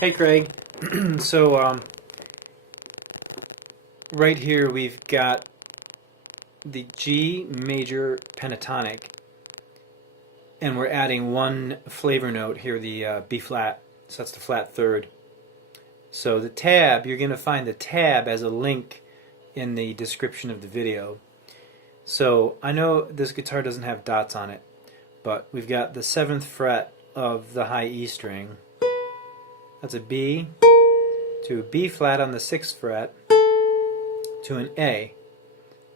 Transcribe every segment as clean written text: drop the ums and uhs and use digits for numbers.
Hey Craig. So right here we've got the G major pentatonic, and we're adding one flavor note here, the B flat. So that's the flat third. So the tab, you're going to find the tab as a link in the description of the video. So I know this guitar doesn't have dots on it, but we've got the 7th fret of the high E string. That's a B, to a B flat on the 6th fret, to an A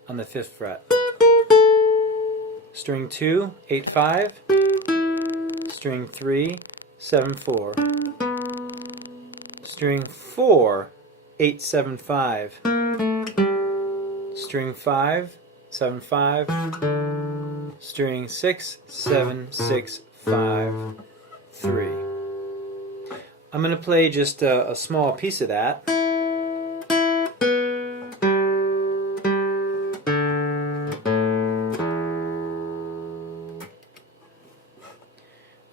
on the 5th fret. String 2, 8-5, string 3, 7-4, string 4, 8-7-5, string 5, 7-5, string 6, 7-6-5, 3. I'm going to play just a small piece of that.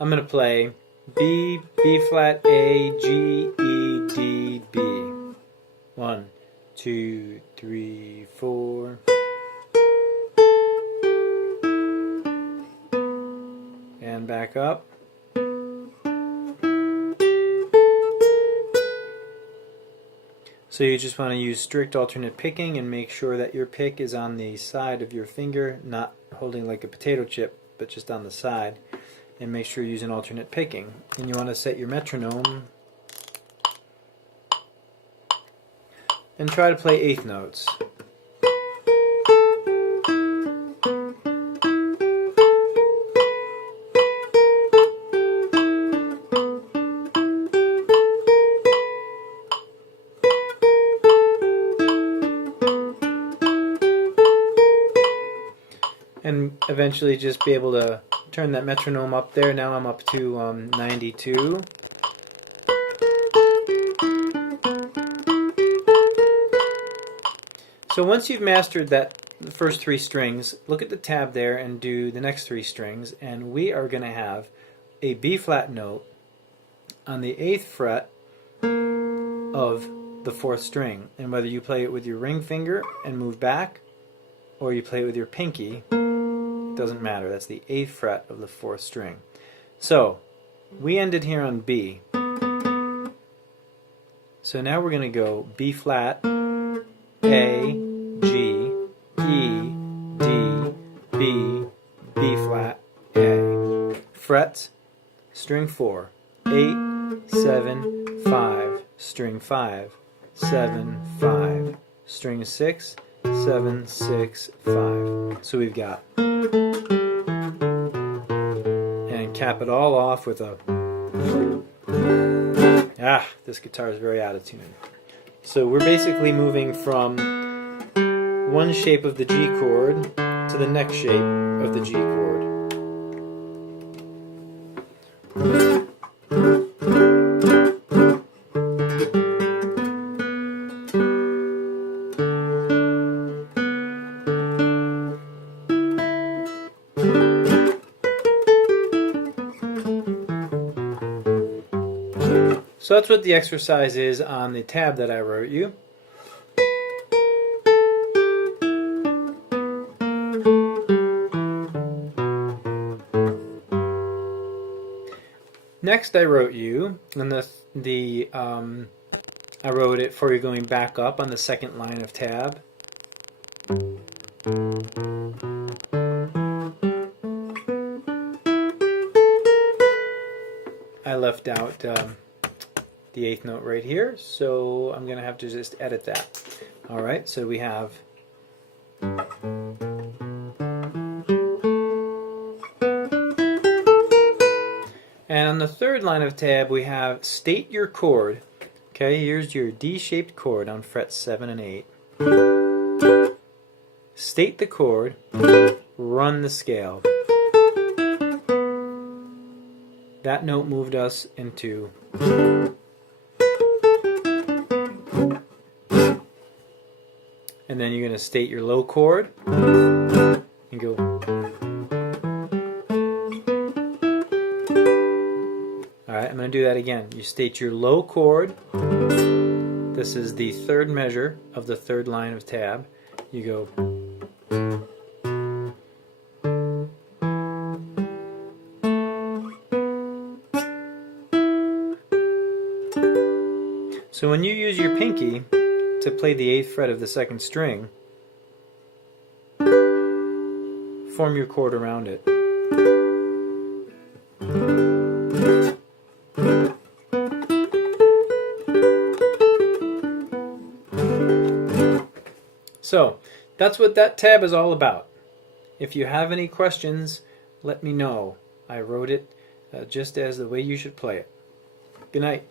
I'm going to play B, B flat, A, G, E, D, B. 1, 2, 3, 4. And back up. So you just want to use strict alternate picking and make sure that your pick is on the side of your finger, not holding like a potato chip, but just on the side. And make sure you're using alternate picking. And you want to set your metronome and try to play eighth notes. And eventually just be able to turn that metronome up there. Now I'm up to 92. So once you've mastered the first 3 strings, look at the tab there and do the next 3 strings, and we are going to have a B flat note on the 8th fret of the 4th string. And whether you play it with your ring finger and move back, or you play it with your pinky, doesn't matter. That's the 8th fret of the 4th string. So we ended here on B. So now we're going to go B flat, A, G, E, D, B, B flat, A. Frets, string 4, 8, 7, 5, string 5, 7, 5, string 6, 7, 6, 5. So we've got, and cap it all off with a, this guitar is very out of tune. So we're basically moving from one shape of the G chord to the next shape of the G chord. So that's what the exercise is on the tab that I wrote you. Next I wrote you, and I wrote it for you going back up on the 2nd line of tab. I left out the 8th note right here, so I'm going to have to just edit that. Alright, so we have and on the 3rd line of tab we have state your chord. Okay, here's your D-shaped chord on frets 7 and 8. State the chord, run the scale. That note moved us into and then you're going to state your low chord and go. Alright, I'm going to going to do that again. You state your low chord. This is the third measure of the third line of tab. You go. So when you use your pinky to play the 8th fret of the 2nd string, form your chord around it. So that's what that tab is all about. If you have any questions, let me know. I wrote it just as the way you should play it. Good night.